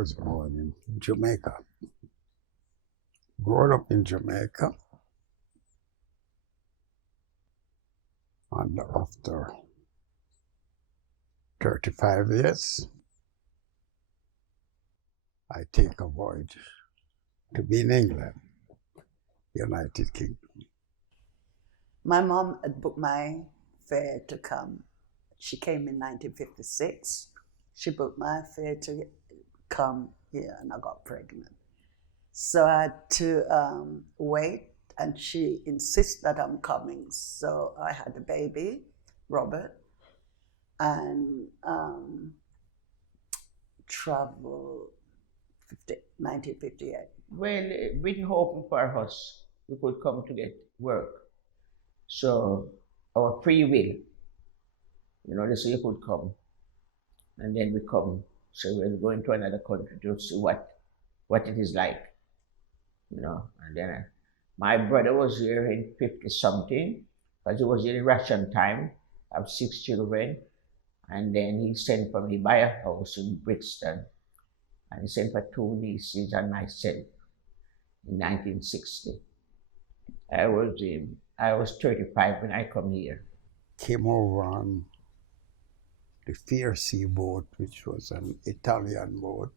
was born in Jamaica. Grew up in Jamaica. And after 35 years, I take a voyage to be in England, United Kingdom. My mom had booked my fare to come. She came in 1956. She booked my fare to come here, and I got pregnant. So I had to wait, and she insists that I'm coming. So I had a baby, Robert, and traveled 1958. Well, it didn't open for us. We could come to get work. So our free will, they say you could come. And then we come. So we're going to another country to see what it is like. And then my brother was here in 50 something, because it was in ration time. I have 6 children. And then he sent for me buy a house in Brixton. And he sent for 2 nieces and myself in 1960. I was 35 when I come here. Came over on the Fierce boat, which was an Italian boat.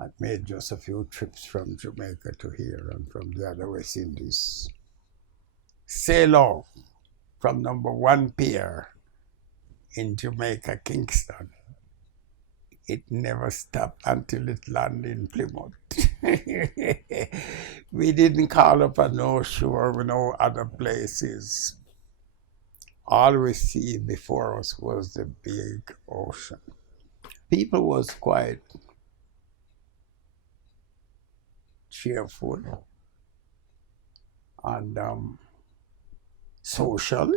I made just a few trips from Jamaica to here and from the other West Indies. Sail off from number 1 pier in Jamaica, Kingston. It never stopped until it landed in Plymouth. We didn't call up a no shore, no other places. All we see before us was the big ocean. People was quite cheerful and social.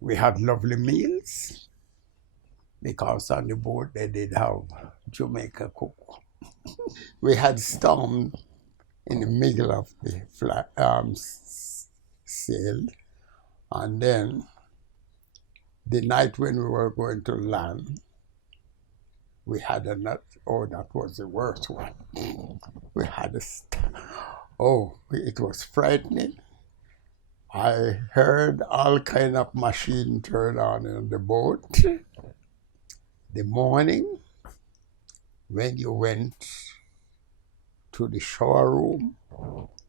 We had lovely meals because on the boat they did have Jamaica cook. We had storm in the middle of the sail, and then the night when we were going to land, we had a nut. Oh, that was the worst one. We had it was frightening. I heard all kind of machine turn on in the boat. The morning, when you went to the shower room,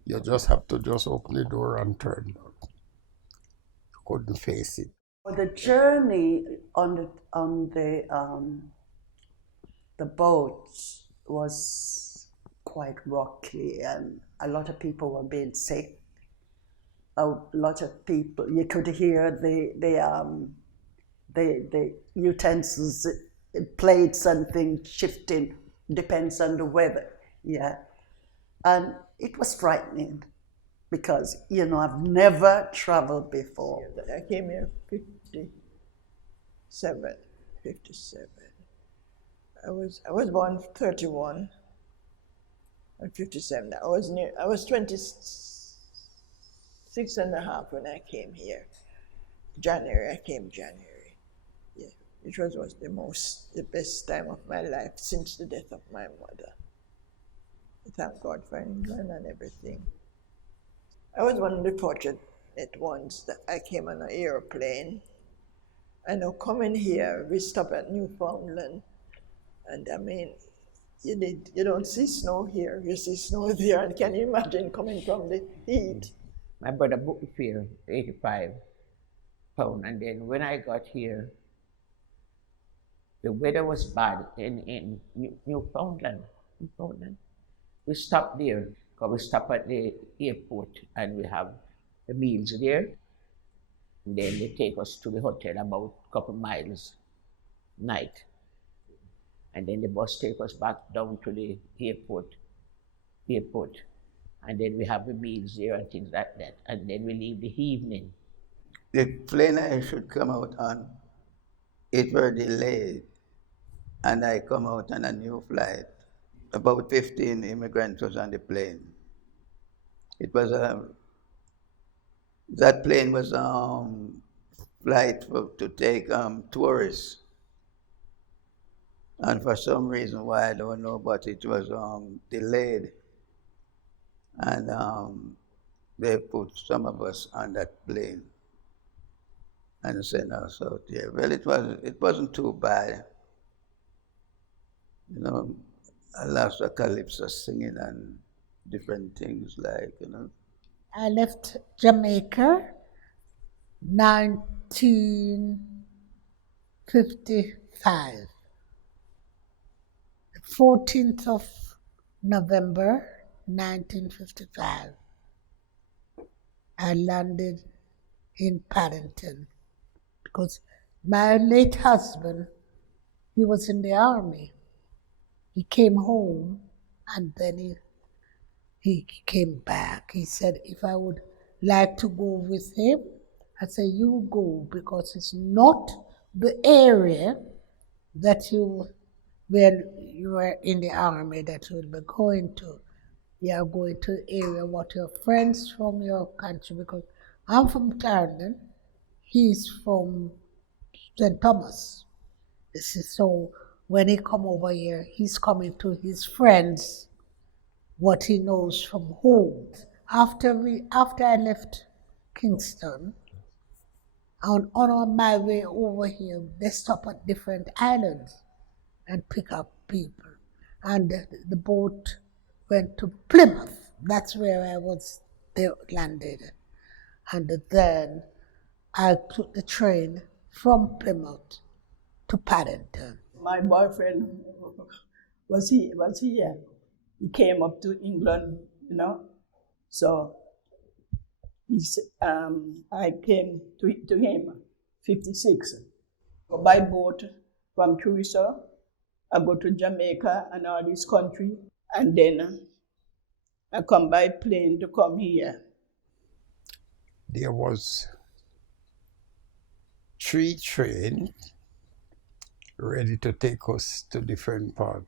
you just have to open the door and turn it. You couldn't face it. The journey on the boat was quite rocky, and a lot of people were being sick. A lot of people, you could hear the utensils, plates and things shifting, depends on the weather, yeah. And it was frightening because, I've never traveled before. I came here 57. I was born 31 and 57. I was 26 and a half when I came here. I came January. Yeah, which was the best time of my life since the death of my mother. I thank God for England and everything. I was one of the fortunate ones that I came on an airplane. I know coming here, we stopped at Newfoundland. And I mean, you don't see snow here, you see snow there. And can you imagine coming from the heat? My brother booked the fare, £85. And then when I got here, the weather was bad in Newfoundland. We stopped there, because we stopped at the airport and we have the meals there. And then they take us to the hotel about a couple miles night. And then the bus takes us back down to the airport. And then we have the meals there and things like that. And then we leave the evening. The plane I should come out on, it were delayed. And I come out on a new flight. About 15 immigrants was on the plane. It was that plane was flight to take tourists. And for some reason why I don't know, but it was delayed. And they put some of us on that plane and sent us out there. Well, it wasn't too bad. You know, I lost a calypso singing and different things like, you know. I left Jamaica 1955, 14th of November 1955. I landed in Paddington because my late husband, he was in the army. He came home and then he came back. He said if I would like to go with him, I said, you go, because it's not the area that when you were in the army that you will be going to. You are going to the area what your friends from your country, because I'm from Clarendon, he's from St. Thomas. This is so when he come over here, he's coming to his friends what he knows from home. After I left Kingston, on my way over here, they stop at different islands and pick up people. And the boat went to Plymouth. That's where I was landed. And then I took the train from Plymouth to Paddington. My boyfriend was here. He came up to England, you know. So I came to him, 56. By boat from Curacao, I go to Jamaica and all this country, and then I come by plane to come here. There was 3 trains ready to take us to different parts.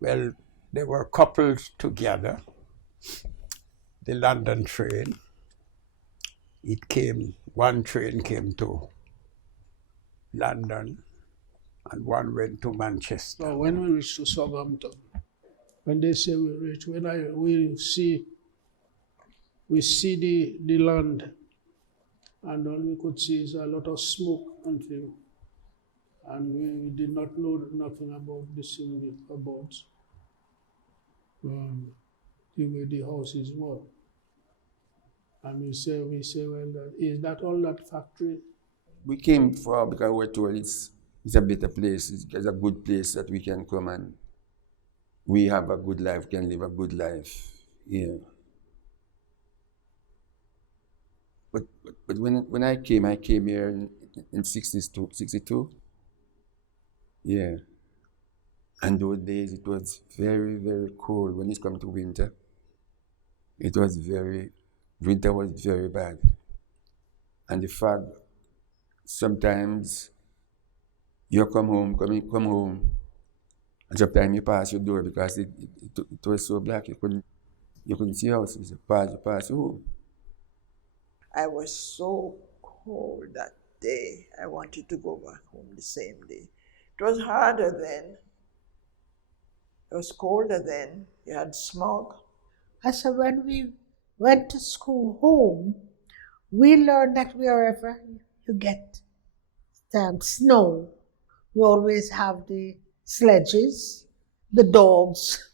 Well, they were coupled together. The London train, one train came to London and one went to Manchester. So when we reached to Southampton, when they say we reach, we see the land, and all we could see is a lot of smoke and things. And we did not know nothing about this thing, about the way the houses were. And we say, well, is that all that factory? We came for because we were told it's a better place, it's a good place that we can come and we have a good life, can live a good life. Yeah. But when I came here in 62. Yeah. And those days it was very, very cold when it come to winter. Winter was very bad. And the fog, sometimes you come home, and sometimes you pass your door because it was so black you couldn't see houses. You pass home. I was so cold that day. I wanted to go back home the same day. It was harder then. It was colder then. You had smog. I said when we went to school home, we learned that wherever you get snow, you always have the sledges, the dogs,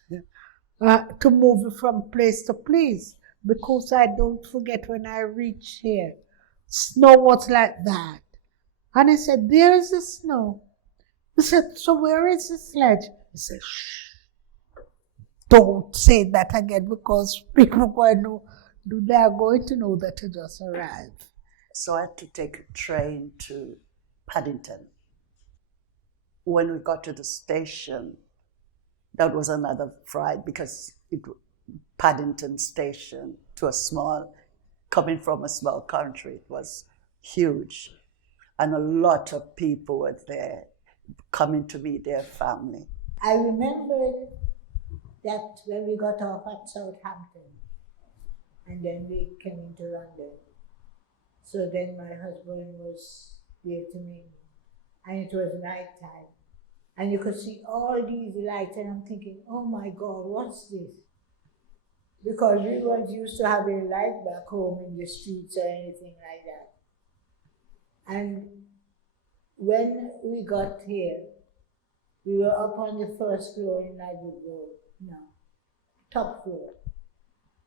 to move from place to place. Because I don't forget when I reached here, snow was like that. And I said, there is the snow. I said, so where is the sledge? He said, shh, don't say that again because people they are going to know that you just arrived. So I had to take a train to Paddington. When we got to the station, that was another fright because Paddington station coming from a small country, it was huge. And a lot of people were there coming to meet their family. I remember that when we got off at Southampton, and then we came into London. So then my husband was there to meet me. and it was nighttime. And you could see all these lights, and I'm thinking, oh my God, what's this? Because we weren't used to having light back home in the streets or anything like that. And when we got here, we were up on the first floor in Nigel Road, no, top floor.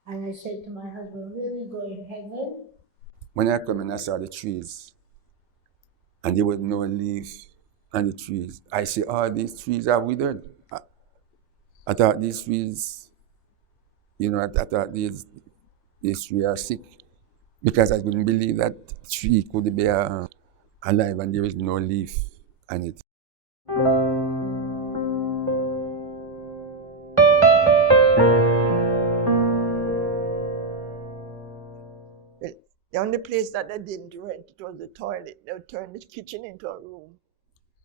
And I said to my husband, where we going, heaven? When I come in, I saw the trees, and there was no leaf on the trees. I see all these trees are withered. I thought these trees, I thought these trees are sick, because I couldn't believe that tree could be alive and there is no leaf on it. The only place that they didn't rent, it was the toilet. They would turn the kitchen into a room.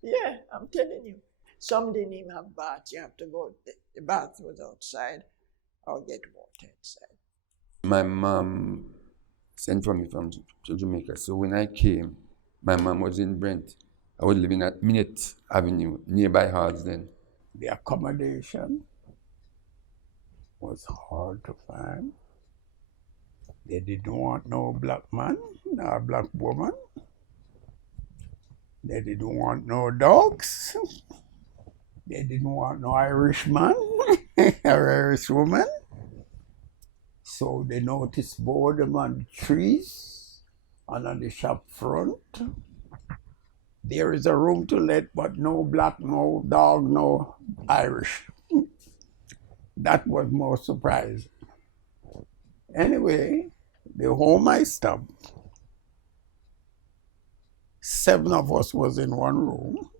Yeah, I'm telling you. Some didn't even have baths. You have to go, the bath was outside or get water inside. My mom sent for me from Jamaica. So when I came, my mom was in Brent. I was living at Minute Avenue, nearby Hardsden. The accommodation was hard to find. They didn't want no black man, nor black woman. They didn't want no dogs. They didn't want no Irishman or Irish woman. So they noticed board them on the trees and on the shop front. There is a room to let, but no black, no dog, no Irish. That was more surprising. Anyway, the home I stopped, 7 of us was in one room.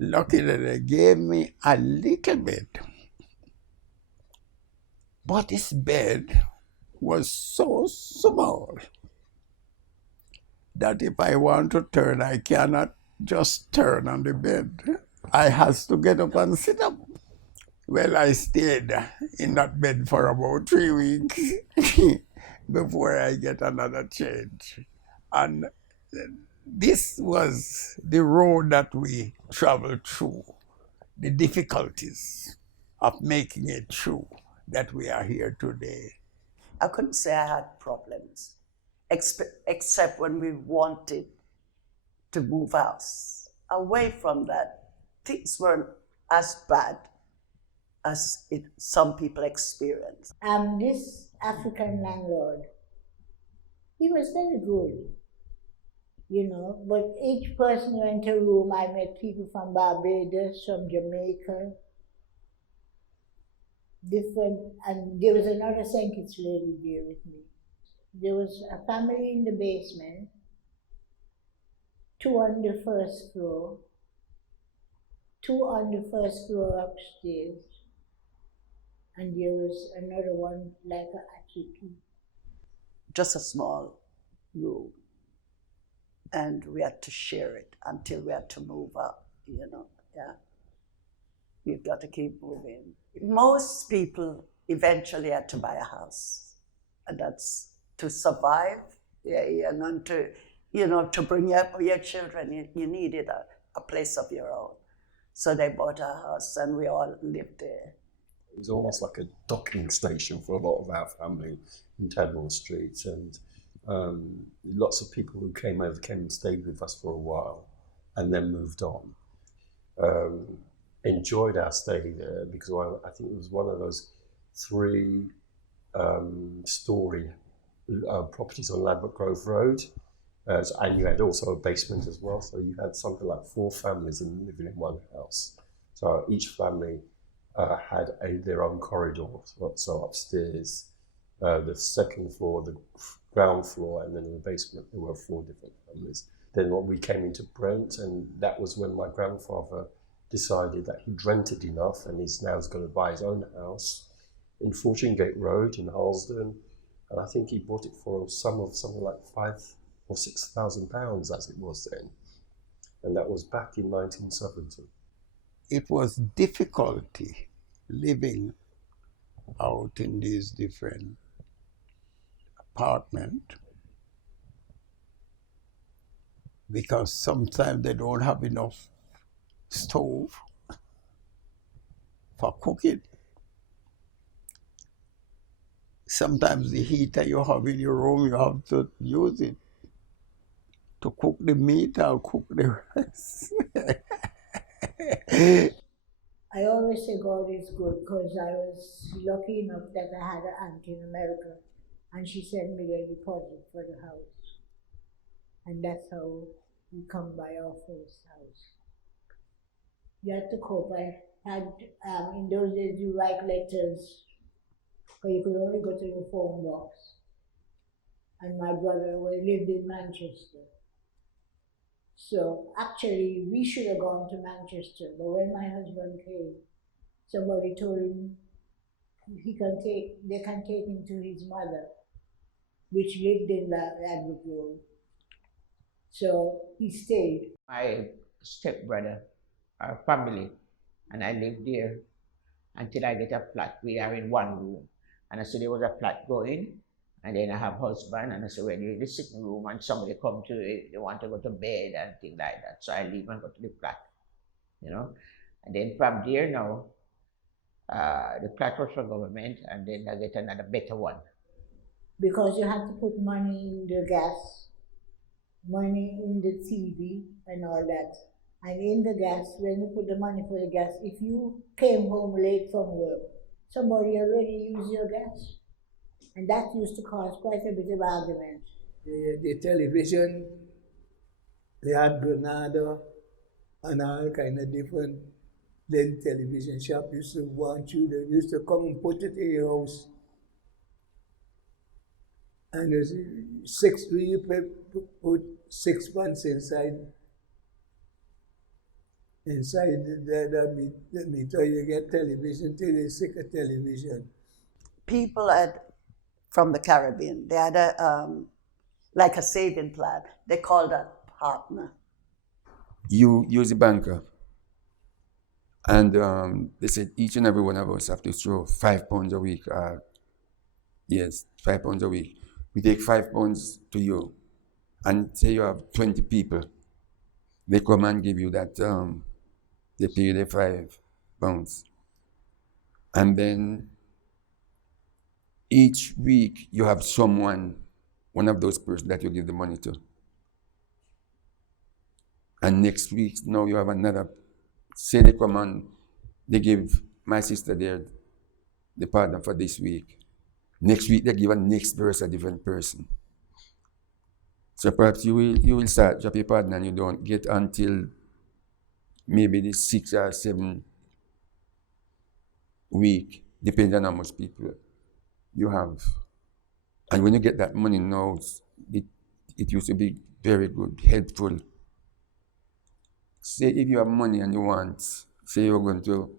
Lucky that they gave me a little bed. But this bed was so small that if I want to turn, I cannot just turn on the bed. I has to get up and sit up. Well, I stayed in that bed for about 3 weeks before I get another change. And this was the road that we traveled through, the difficulties of making it through, that we are here today. I couldn't say I had problems, except when we wanted to move house. Away from that, things weren't as bad as some people experience. This African landlord, he was very good, but each person went to a room. I met people from Barbados, from Jamaica, different, and there was another St. Kitts lady there with me. There was a family in the basement, 2 on the first floor, 2 on the first floor upstairs, and there was another one like an attic. Just a small room. And we had to share it until we had to move up, yeah. You've got to keep moving. Most people eventually had to buy a house. And that's to survive, and to bring up your children, you needed a place of your own. So they bought a house and we all lived there. It was almost like a docking station for a lot of our family in Tadmore Street, and lots of people who came over came and stayed with us for a while and then moved on. Enjoyed our stay there because I think it was one of those 3 story properties on Ladbroke Grove Road, and you had also a basement as well, so you had something like 4 families living in one house. So each family had their own corridor, so upstairs, the second floor, the ground floor, and then in the basement there were 4 different families. Then we came into Brent, and that was when my grandfather decided that he'd rented enough and he's now going to buy his own house in Fortune Gate Road in Harlesden, and I think he bought it for a sum of something like £5,000 or £6,000 as it was then, and that was back in 1970. It was difficulty living out in these different apartments because sometimes they don't have enough stove for cooking. Sometimes the heater you have in your room, you have to use it to cook the meat or cook the rice. I always say God is good because I was lucky enough that I had an aunt in America and she sent me a deposit for the house. And that's how we come by our first house. You had to cope. I had, in those days, you write letters, but you could only go to the phone box. And my brother lived in Manchester. So actually, we should have gone to Manchester, but when my husband came, somebody told him they can take him to his mother, which lived in Ladbroke Road. So he stayed. My stepbrother, our family, and I lived there until I get a flat. We are in one room, and I said there was a flat going. And then I have husband, and I say, when you're in the sitting room and somebody come to it, they want to go to bed and things like that. So I leave and go to the flat, you know. And then from there now, the flat was for government, and then I get another better one. Because you have to put money in the gas, money in the TV and all that. And in the gas, when you put the money for the gas, if you came home late from work, somebody already used your gas. And that used to cause quite a bit of argument. The television, they had Granada and all kind of different then television shop used to want you, they used to come and put it in your house. And there's you put 6 months inside the meter, you get television till you're sick of television. People from the Caribbean, they had like a saving plan. They called a partner. You use a banker, and they said each and every one of us have to throw £5 a week. Yes, £5 a week. We take £5 to you, and say you have 20 people. They come and give you that. They pay you the £5, and then each week you have someone, one of those persons that you give the money to. And next week, now you have another. Say they come and they give my sister there the partner for this week. Next week they give a next person a different person. So perhaps you will start drop your partner and you don't get until maybe the 6 or 7 week, depending on how much people you have. And when you get that money now, it used to be very good, helpful. Say if you have money and you want, say you're going to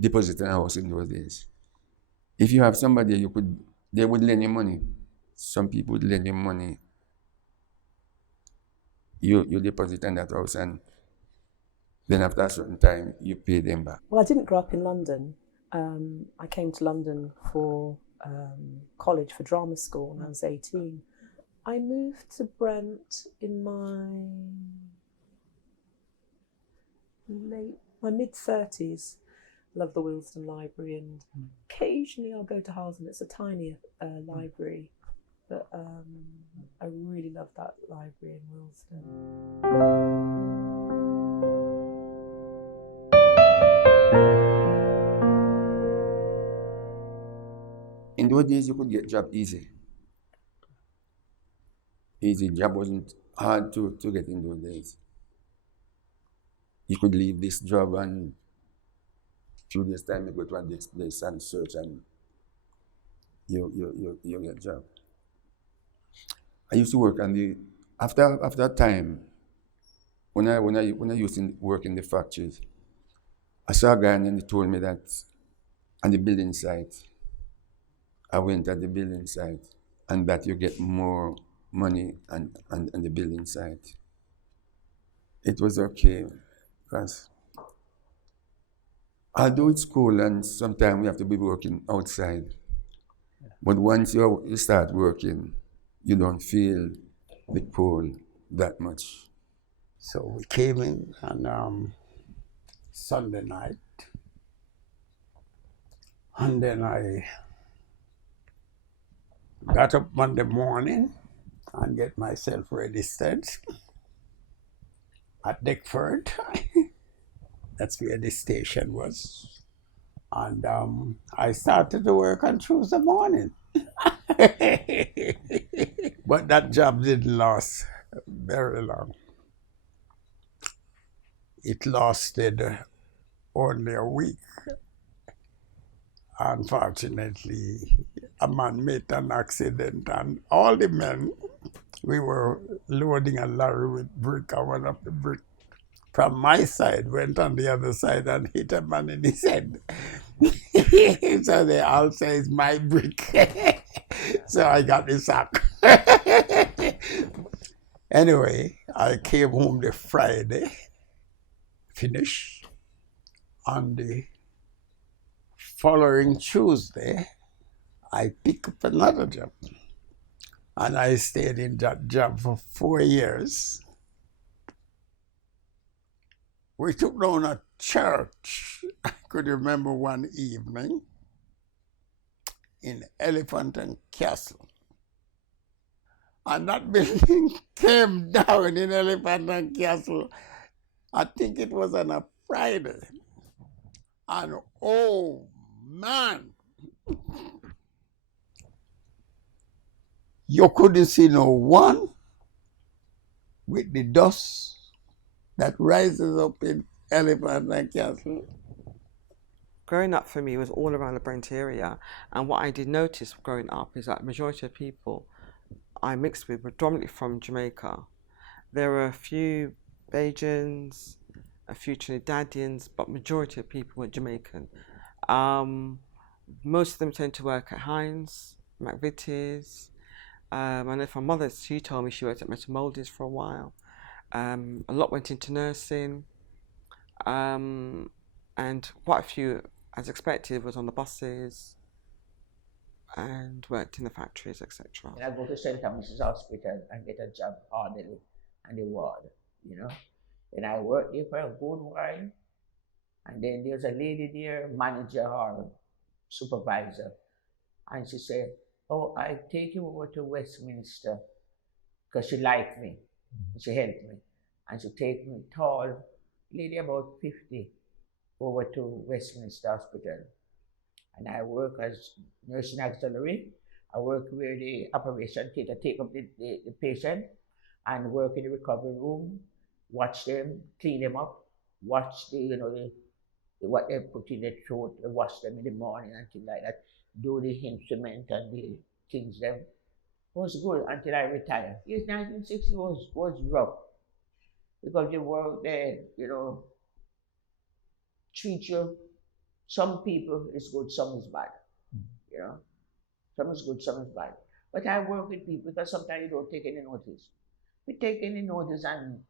deposit in a house in those days. If you have somebody, they would lend you money. Some people would lend you money. You deposit in that house, and then after a certain time, you pay them back. Well, I didn't grow up in London. I came to London for college, for drama school when I was 18. I moved to Brent in my mid-30s. Love the Willesden Library, and occasionally I'll go to Harlem. It's a tiny library, but I really love that library in Willesden. In those days, you could get a job easy. Job wasn't hard to get in those days. You could leave this job and few days time you go to a next place and search and you get a job. I used to work on after a time when I used to work in the factories, I saw a guy and he told me that on the building site, I went at the building site and that you get more money on the building site. It was okay, because although it's cool and sometimes we have to be working outside, but once you start working, you don't feel big pool that much. So we came in on Sunday night, and then I got up Monday morning and get myself registered at Dickford. That's where the station was. And I started to work on Tuesday morning. But that job didn't last very long. It lasted only a week. Unfortunately, a man made an accident, and all the men, we were loading a lorry with brick, and one of the brick from my side went on the other side and hit a man in his head. So they all say it's my brick. So I got the sack. Anyway, I came home the Friday, finished. On the following Tuesday, I picked up another job. And I stayed in that job for 4 years. We took down a church, I could remember one evening, in Elephant and Castle. And that building came down in Elephant and Castle, I think it was on a Friday. And oh man, you couldn't see no one with the dust that rises up in Elephant and Castle. Growing up for me was all around the Brent area, and what I did notice growing up is that the majority of people I mixed with were predominantly from Jamaica. There were a few Bajans, a few Trinidadians, but majority of people were Jamaican. Most of them tend to work at Heinz, McVitie's. I know from mother, she told me she worked at Metamoldi's for a while. A lot went into nursing, and quite a few, as expected, was on the buses and worked in the factories, etc. And I go to St. Thomas's Hospital and get a job orderly and the ward, you know. And I worked there for a good while, and then there's a lady there, manager or supervisor, and she said, "Oh, I take you over to Westminster," because she liked me, she helped me, and she take me, tall lady about 50, over to Westminster Hospital. And I work as nursing auxiliary. I work where the operation theatre take up the patient and work in the recovery room, watch them, clean them up, watch what they put in their throat, wash them in the morning and things like that, do the instrument and the things them. It was good until I retired. Yes, 1960 was rough because you work there, treat you. Some people is good, some is bad. Some is good, some is bad. But I work with people because sometimes you don't take any notice. We take any notice and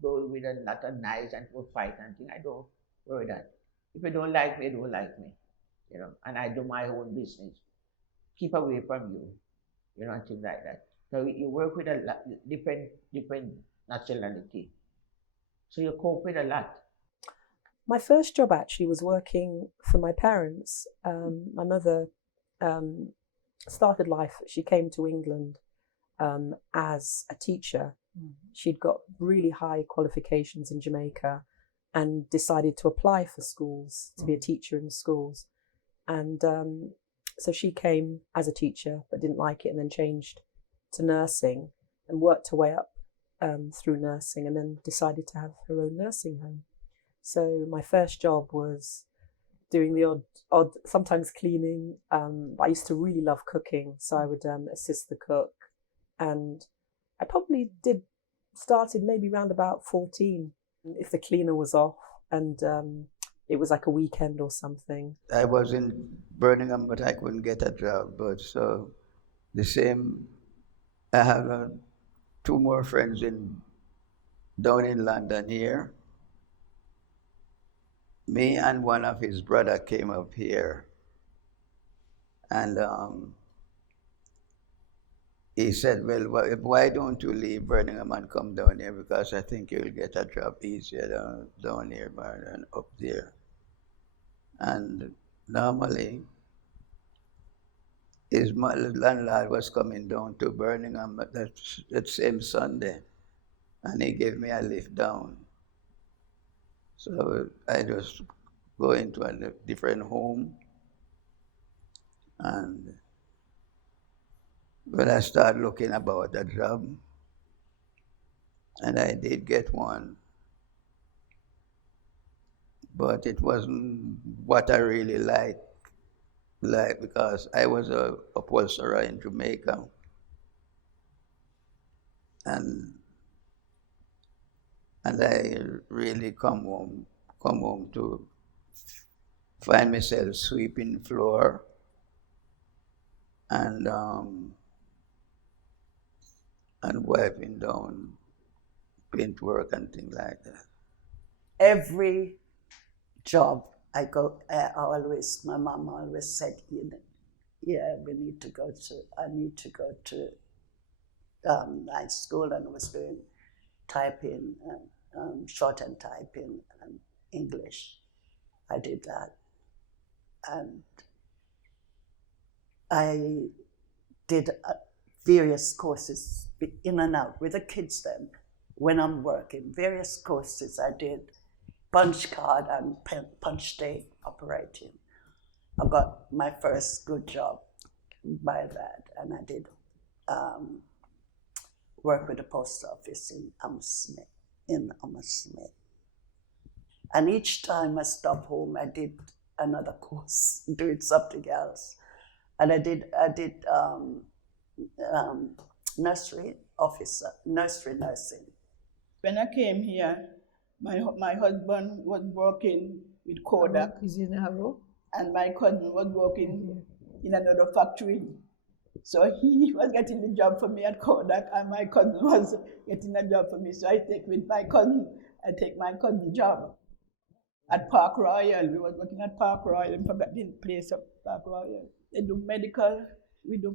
go with a lot of knives and for fight and things. I don't worry that. If you don't like me, you don't like me. And I do my own business. Keep away from you, and things like that. So you work with a lot, different nationality. So you cope with a lot. My first job actually was working for my parents. My mother started life, she came to England as a teacher. She'd got really high qualifications in Jamaica and decided to apply for schools, to be a teacher in schools. And so she came as a teacher but didn't like it and then changed to nursing and worked her way up through nursing and then decided to have her own nursing home. So my first job was doing the odd sometimes cleaning. I used to really love cooking, so I would assist the cook. And I probably started maybe around about 14, if the cleaner was off and it was like a weekend or something. I was in Birmingham, but I couldn't get a job. But so the same, I have 2 more friends down in London here. Me and one of his brother came up here, and he said, well, why don't you leave Birmingham and come down here? Because I think you'll get a job easier down here than up there. And normally, his landlord was coming down to Birmingham that same Sunday, and he gave me a lift down. So I just go into a different home, and when I started looking about a job, and I did get one, but it wasn't what I really liked, because I was a upholsterer in Jamaica, and I really come home to find myself sweeping floor and wiping down paintwork and things like that. Every job I always, my mom always said, yeah, I need to go to night school, and I was doing typing, shorthand typing and English. I did that. And I did various courses in and out with the kids then. When I'm working, various courses I did, punch card and punch tape operating. I got my first good job by that, and I did work with the post office in Hammersmith. And each time I stopped home, I did another course, doing something else. And I did nursery nursing. When I came here, my husband was working with Kodak. And my cousin was working in another factory. So he was getting the job for me at Kodak, and my cousin was getting a job for me. So I take my cousin's job at Park Royal. We was working at Park Royal, and forgot the place of Park Royal. We do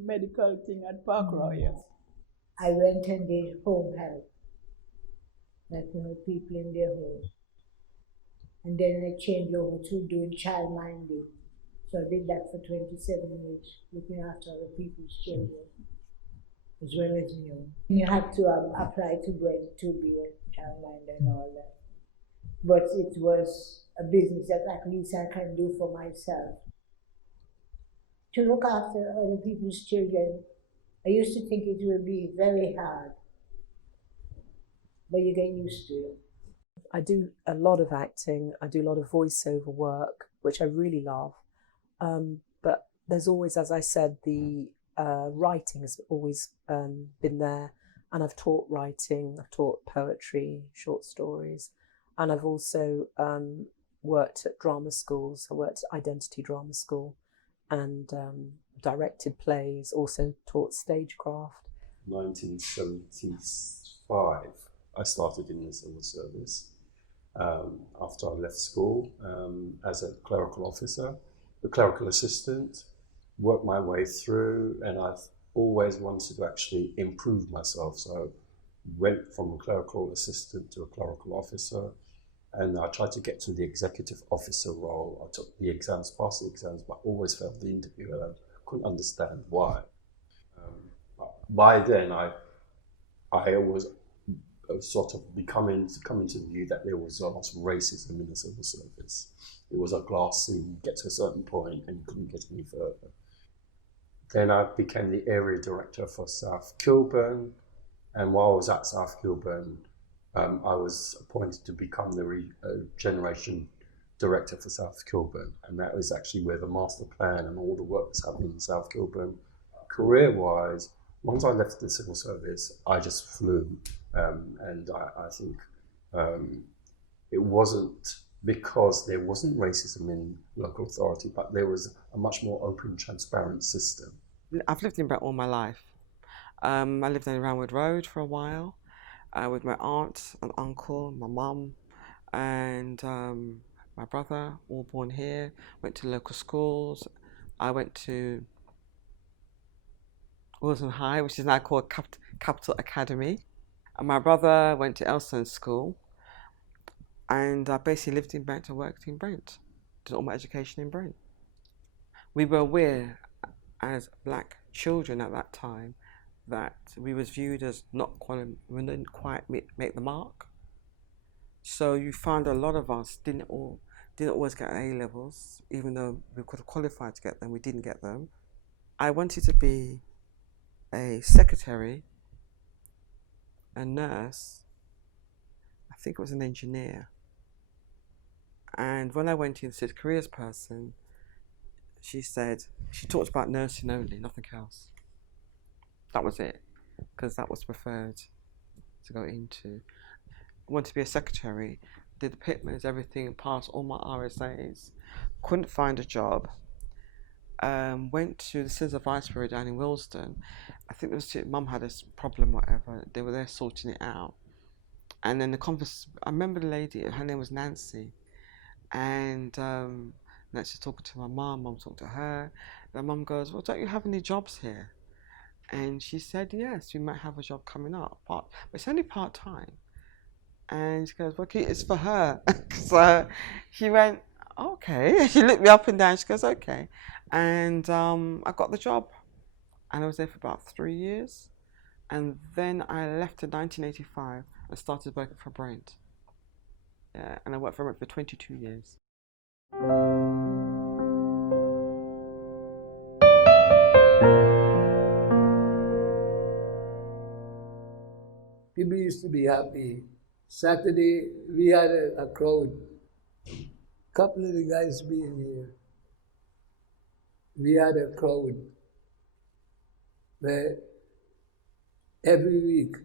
medical thing at Park Royal. I went and did home help, like people in their homes. And then I changed over to doing child minding. So I did that for 27 years, looking after other people's children, as well as my own. You had to apply to Brent to be a childminder and all that. But it was a business that at least I can do for myself. To look after other people's children, I used to think it would be very hard, but you get used to it. I do a lot of acting, I do a lot of voiceover work, which I really love. But there's always, as I said, the writing has always been there. And I've taught writing, I've taught poetry, short stories. And I've also worked at drama schools. I worked at Identity Drama School and directed plays, also taught stagecraft. 1975, I started in the civil service after I left school as a clerical officer, a clerical assistant, worked my way through, and I've always wanted to actually improve myself. So went from a clerical assistant to a clerical officer, and I tried to get to the executive officer role. I took the exams, passed the exams, but always failed the interview, and I couldn't understand why. By then, I was sort of coming to the view that there was a lot of racism in the civil service. It was a glass ceiling. You get to a certain point and you couldn't get any further. Then I became the area director for South Kilburn, and while I was at South Kilburn, I was appointed to become the regeneration director for South Kilburn, and that was actually where the master plan and all the work was happening in South Kilburn. Career-wise, once I left the civil service, I just flew, and I think it wasn't because there wasn't racism in local authority, but there was a much more open, transparent system. I've lived in Brent all my life. I lived on Roundwood Road for a while with my aunt and uncle, my mum, and my brother, all born here. Went to local schools. I went to Wilson High, which is now called Capital Academy. And my brother went to Elstone School, and I basically lived in Brent and worked in Brent. Did all my education in Brent. We were aware as black children at that time that we was viewed as we didn't quite make the mark. So you found a lot of us didn't always get A levels, even though we could have qualified to get them, we didn't get them. I wanted to be a secretary, a nurse, I think it was an engineer. And when I went in and said careers person, she talked about nursing only, nothing else. That was it, because that was preferred to go into. I wanted to be a secretary, did the Pitmans, everything, passed all my RSAs, couldn't find a job. Went to the Citizens of Viceroy down in Willesden. I think Mum had a problem, whatever. They were there sorting it out. And then I remember the lady, her name was Nancy. And Nancy talking to my mum talking to her. And Mum goes, well, don't you have any jobs here? And she said, yes, we might have a job coming up, but it's only part-time. And she goes, well, it's for her. So she went, okay. She looked me up and down. She goes, okay. And I got the job. And I was there for about 3 years. And then I left in 1985 and started working for Brent. Yeah, and I worked for Brent for 22 years. People used to be happy. Saturday, we had a crowd. Couple of the guys being here. We had a crowd where every week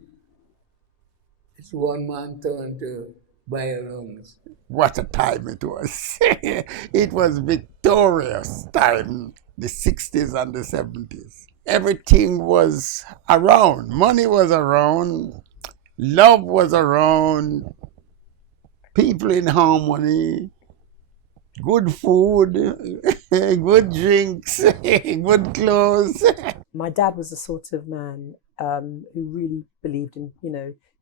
it's one man turn to buy lungs. What a time it was. It was victorious time, the 60s and the 70s. Everything was around. Money was around. Love was around. People in harmony. Good food, good drinks, good clothes. My dad was the sort of man who really believed in,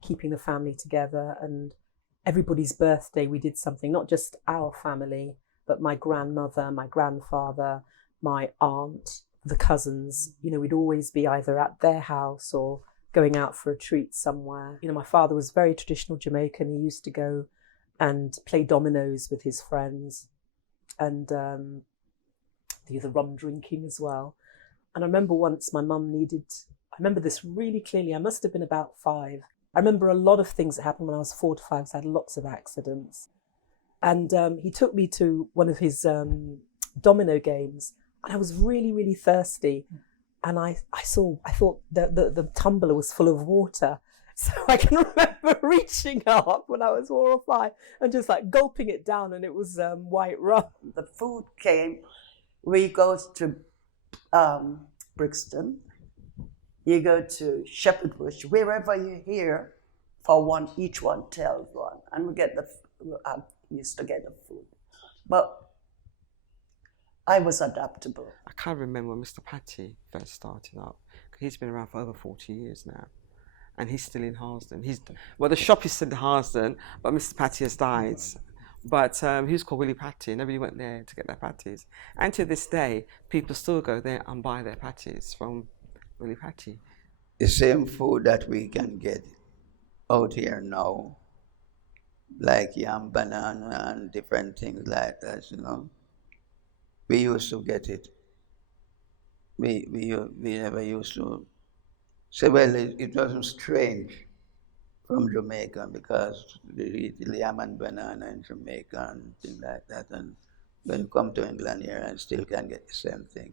keeping the family together, and everybody's birthday we did something, not just our family, but my grandmother, my grandfather, my aunt, the cousins. We'd always be either at their house or going out for a treat somewhere. My father was very traditional Jamaican. He used to go and play dominoes with his friends, and the rum drinking as well. And I remember once my mum I remember this really clearly, I must have been about 5. I remember a lot of things that happened when I was 4 to 5, so I had lots of accidents. And he took me to one of his domino games, and I was really, really thirsty. And I thought the tumbler was full of water. So I can remember reaching up when I was 4 or 5 and just like gulping it down, and it was white rum. The food came. We go to Brixton. You go to Shepherd Bush, wherever you hear, for one, each one tells one, and I used to get the food. But I was adaptable. I can't remember when Mr. Patty first started up. He's been around for over 40 years now. And he's still in Harsden. The shop is still in Harsden, but Mr. Patty has died. But he was called Willie Patty, and everybody went there to get their patties. And to this day, people still go there and buy their patties from Willie Patty. The same food that we can get out here now, like yam, banana, and different things like that, We used to get it. We never used to say, well, it wasn't strange from Jamaica, because they eat yam and banana in Jamaica and things like that. And when you come to England here, and still can get the same thing.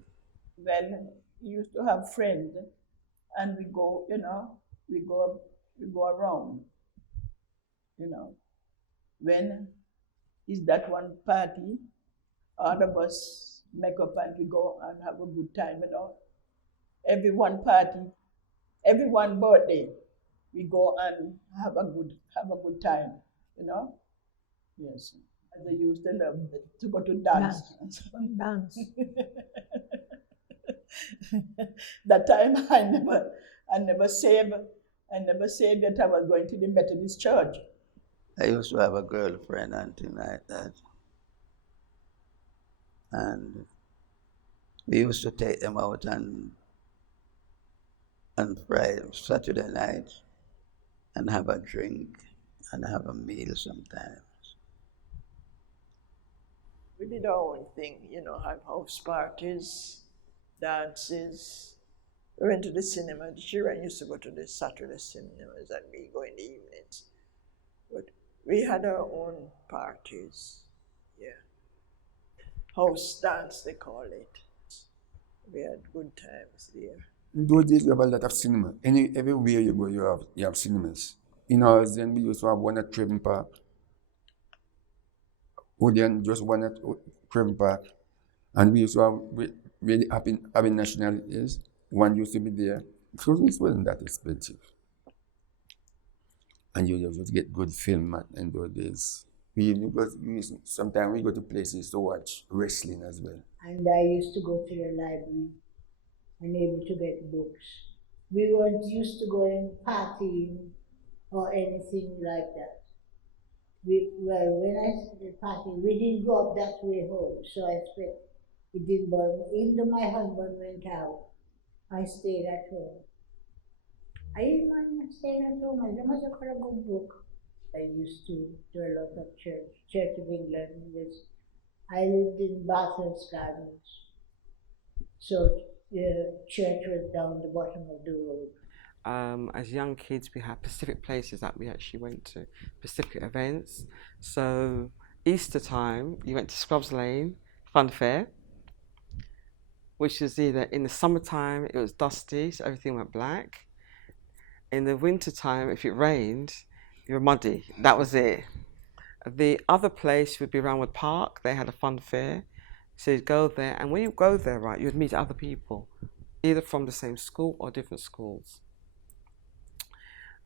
When we used to have friends, and we go, we go around, When is that one party, all of us make up and we go and have a good time, Every one party, every one birthday, we go and have a good time, Yes. And they used to love to go to dance. Dance. That time I never saved that I was going to the Methodist church. I used to have a girlfriend and things like that. And we used to take them out on Friday, Saturday night, and have a drink and have a meal sometimes. We did our own thing, have house parties, dances. We went to the cinema. The children used to go to the Saturday cinemas and we go in the evenings. But we had our own parties, yeah. House dance, they call it. We had good times there. In those days, you have a lot of cinema. Everywhere you go, you have cinemas. In ours, then we used to have one at Craven Park. Odeon just one at Craven Park. And we used to have, where the Happy National is, one used to be there. Because it wasn't that expensive. And you just get good film in those days. Sometimes we go to places to watch wrestling as well. And I used to go to the library and able to get books. We weren't used to going partying or anything like that. When I started partying, we didn't go up that way home, so I spent, it didn't bother me. Even though my husband went out, I stayed at home. I didn't mind staying at home as long as I got a good book. I used to do a lot of Church of England. I lived in Bathurst Gardens, so the church was down the bottom of the road. As young kids, we had specific places that we actually went to, specific events. So Easter time, you went to Scrubs Lane Fun Fair, which is either in the summertime, it was dusty, so everything went black. In the winter time, if it rained, you were muddy. That was it. The other place would be Roundwood Park. They had a fun fair. So you'd go there, and when you go there, right, you'd meet other people, either from the same school or different schools.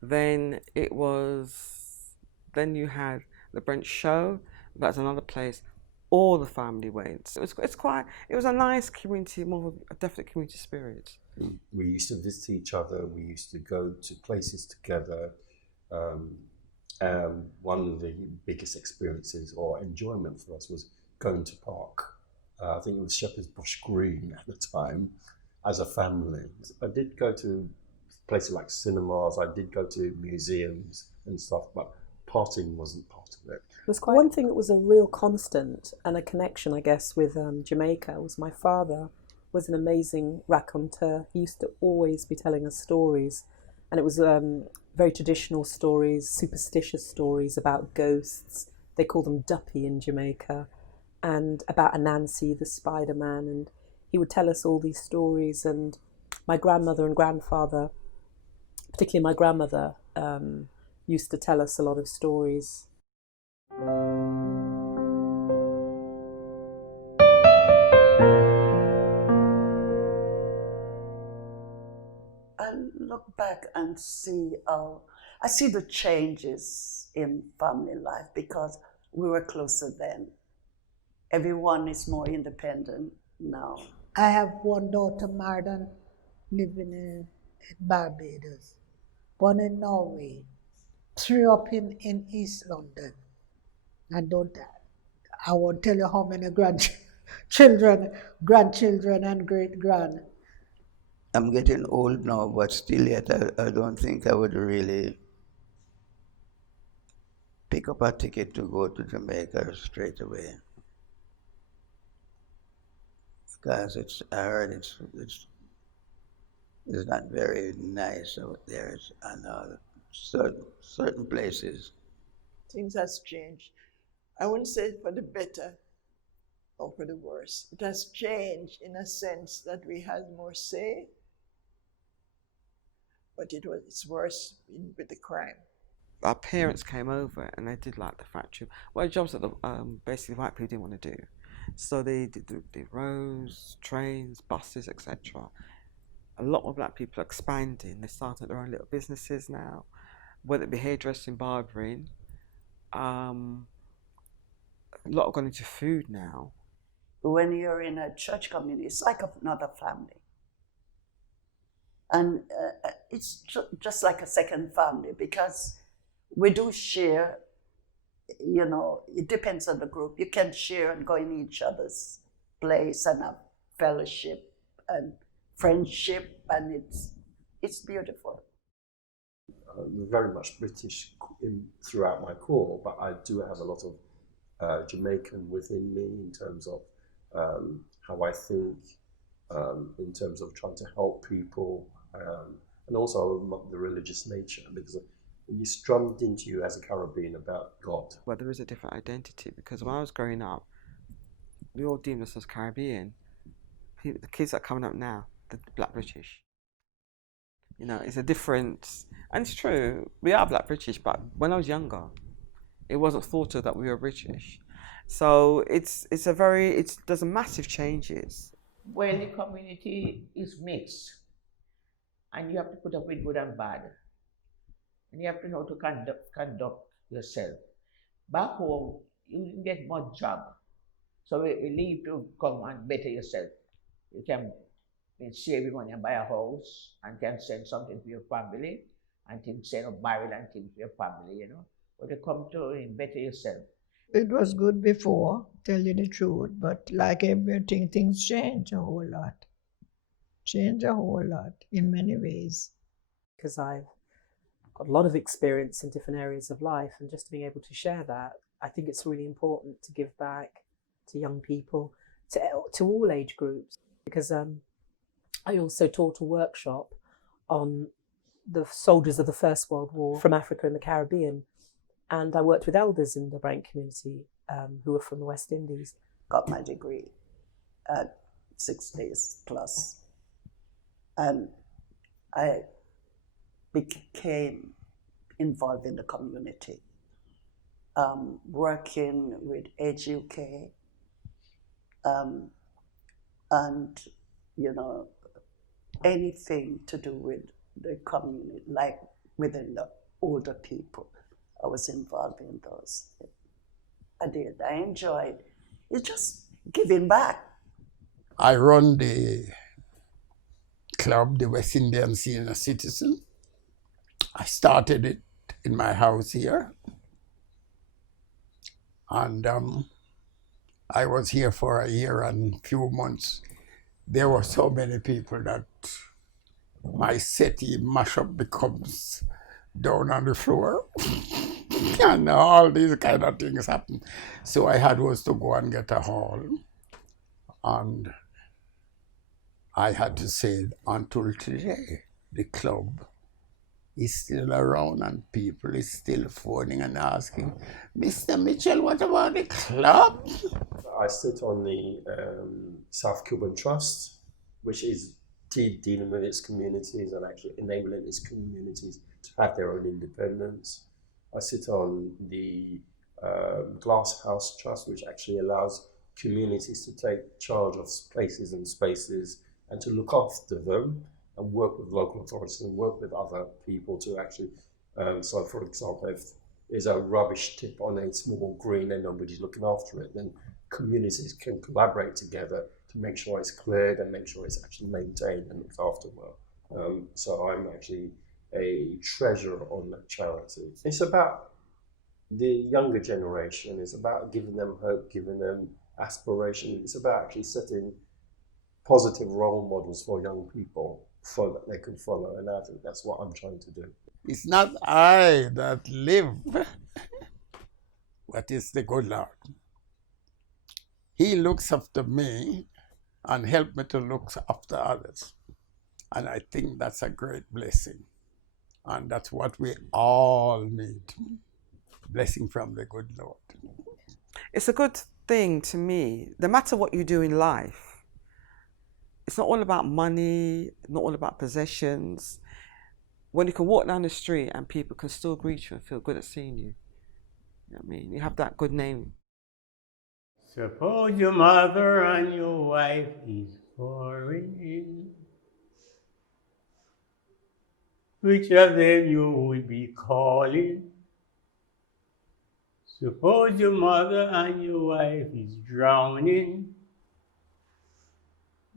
Then you had the Brent show. That's another place. All the family went. It was a nice community, more of a definite community spirit. We used to visit each other. We used to go to places together. One of the biggest experiences or enjoyment for us was going to park. I think it was Shepherd's Bush Green at the time, as a family. I did go to places like cinemas. I did go to museums and stuff, but partying wasn't part of it. One thing that was a real constant and a connection, I guess, with Jamaica was my father was an amazing raconteur. He used to always be telling us stories, and it was very traditional stories, superstitious stories about ghosts. They call them duppy in Jamaica, and about Anansi, the Spider-Man. And he would tell us all these stories. And my grandmother and grandfather, particularly my grandmother, used to tell us a lot of stories. I look back and see I see the changes in family life because we were closer then. Everyone is more independent now. I have one daughter, Marden, living in Barbados, born in Norway, grew up in East London. I won't tell you how many grandchildren, and great-grand. I'm getting old now, but still yet I don't think I would really pick up a ticket to go to Jamaica straight away. Because I heard it's not very nice out there, and certain places. Things has changed. I wouldn't say for the better or for the worse. It has changed in a sense that we had more say, but it's worse with the crime. Our parents came over and they did like the factory, jobs that basically white people didn't want to do. So they did roads, trains, buses, etc. A lot of black people are expanding. They started their own little businesses now, whether it be hairdressing, barbering. A lot have gone into food now. When you're in a church community, it's like another family. And it's just like a second family because we do share, you know, it depends on the group. You can share and go in each other's place and have fellowship and friendship, and it's beautiful. Very much British throughout my core, but I do have a lot of Jamaican within me in terms of how I think, in terms of trying to help people, and also the religious nature, because it's drummed into you as a Caribbean about God. Well, there is a different identity because when I was growing up, we all deemed us as Caribbean. The kids that are coming up now, the Black British. You know, it's a difference, and it's true. We are Black British, but when I was younger, it wasn't thought of that we were British. So there's a massive changes. Well, the community is mixed, and you have to put up with good and bad, and you have to know to conduct yourself. Back home, you didn't get much job, so you leave to come and better yourself. You can save your money and buy a house, and can send something to your family, and things send a barrel and things to your family, you know. But you come to better yourself. It was good before, tell you the truth, but like everything, things change a whole lot. Change a whole lot in many ways. Because I've got a lot of experience in different areas of life, and just being able to share that, I think it's really important to give back to young people, to all age groups, because I also taught a workshop on the soldiers of the First World War from Africa and the Caribbean, and I worked with elders in the Brent community who were from the West Indies. Got my degree at 6 days plus, and I became involved in the community, working with Age UK, and you know, anything to do with the community, like within the older people. I was involved in those. I did. I enjoyed. It's just giving back. I run the club, the West Indian Senior Citizen. I started it in my house here. And I was here for a year and a few months. There were so many people that my settee mashup becomes down on the floor. And all these kind of things happen. So I had was to go and get a hall. And I had to say, until today, the club is still around and people is still phoning and asking, Mr. Mitchell, what about the club? I sit on the South Cuban Trust, which is dealing with its communities and actually enabling its communities to have their own independence. I sit on the Glass House Trust, which actually allows communities to take charge of places and spaces and to look after them and work with local authorities and work with other people to actually, so for example, if there's a rubbish tip on a small green and nobody's looking after it, then communities can collaborate together to make sure it's cleared and make sure it's actually maintained and looked after well. So I'm actually a treasurer on that charity. It's about the younger generation. It's about giving them hope, giving them aspiration. It's about actually setting positive role models for young people that they can follow, and I think that's what I'm trying to do. It's not I that live, but it's the good Lord. He looks after me and help me to look after others. And I think that's a great blessing. And that's what we all need. Blessing from the good Lord. It's a good thing to me, no matter what you do in life, it's not all about money, not all about possessions. When you can walk down the street and people can still greet you and feel good at seeing you. You know what I mean? You have that good name. Suppose your mother and your wife is foreign. Which of them you would be calling? Suppose your mother and your wife is drowning.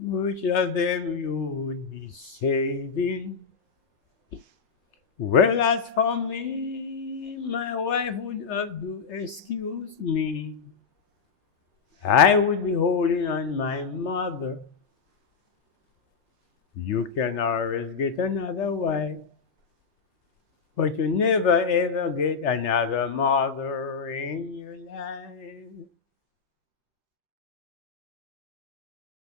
which of them you would be saving? Well, as for me, my wife would have to excuse me. I would be holding on my mother. You can always get another wife, but you never ever get another mother in your